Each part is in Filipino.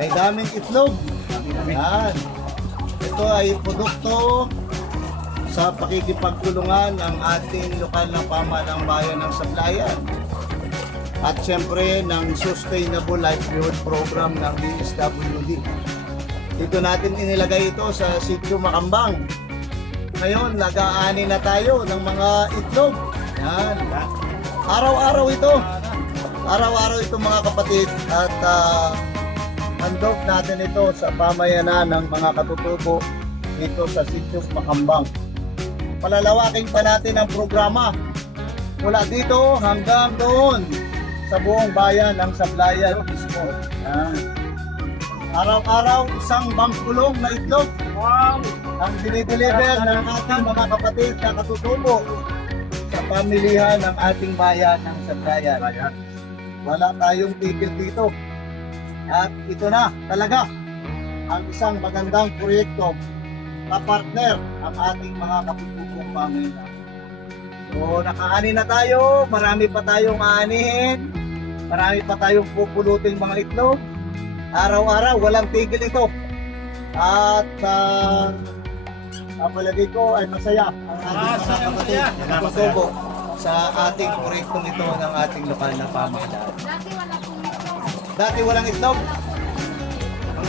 May daming itlog. Yan. Ito ay produkto sa pakikipagtulungan ng ating lokal na pamahalang bayan ng Sablayan. At siyempre ng Sustainable Livelihood Program ng DSWD. Dito natin inilagay ito sa sitio Makambang. Ngayon, nag-aani na tayo ng mga itlog. Yan. Araw-araw ito. Araw-araw ito mga kapatid. At uh, natin ito sa pamayanan ng mga katutubo dito sa sitio Makambang. Palalawakin pa natin ang programa mula dito hanggang doon sa buong bayan ng Sablayan mismo. Yan. Araw-araw isang bangkulong na itlog Wow! ang dinideliver ng ating mga kapatid na katutubo sa pamilihan ng ating bayan ng Sablayan. Wala tayong tigil dito. At ito na talaga ang isang magandang proyekto na partner ang ating mga kaputubong pamilya. So, nakaani na tayo. Marami pa tayong aanihin. Marami pa tayong pupulutin mga itlog. Araw-araw, walang tigil ito. At uh, ang palagay ko ay masaya ang ating mga Masaya, kapatid na sa ating proyektong ito ng ating lokal na pamahalaan. Dati walang itlog.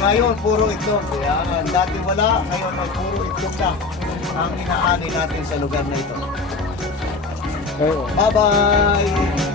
Ngayon, puro itlog. Yan. Dati wala, ngayon ay puro itlog na ang inaani natin sa lugar na ito. Bye-bye!